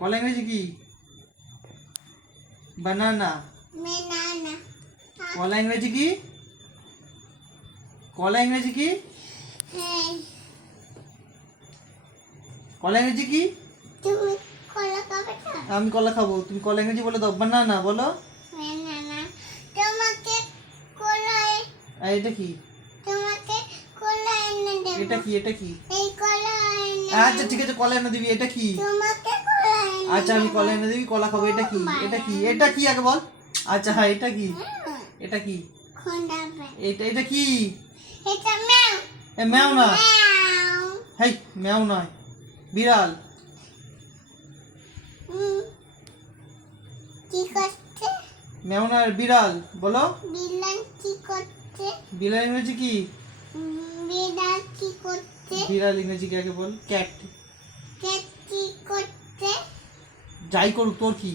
কলা ইংরেজি কি? বানানা। banana, কলা ইংরেজি কি? কলা ইংরেজি কি? hey, কলা ইংরেজি কি? তুমি কলা খাবে না? আমি কলা খাবো, তুমি কলা ইংরেজি বলে দাও। বানানা বলো। banana, তোমাকে কলা এটা কি? তোমাকে কলা এনে দেব। এটা কি? এটা কি? এই কলা এনে আচ্ছা ঠিক আছে, কলা এনে দিবি। এটা কি? তোমাকে কলা এনে আচ্ছা আমি দেব। কলা এনে দিবি, কলা খাবো। এটা কি? এটা কি? এটা কি আগে বল। আচ্ছা হ্যাঁ, এটা কি? এটা কি? খন্ডাবে। এটা কি? এটা ম্যাও। ম্যাও না। ম্যাও। হেই, ম্যাও নয়, বিড়াল। কি করছে? ম্যাও না, বিড়াল বলো। বিড়াল কি করছে? বিড়াল ইংরেজি কি? বিড়াল কি করছে? বিড়াল ইংরেজি কি আগে বল। ক্যাট। ক্যাট কি করছে? যাই করুক, তোর কি?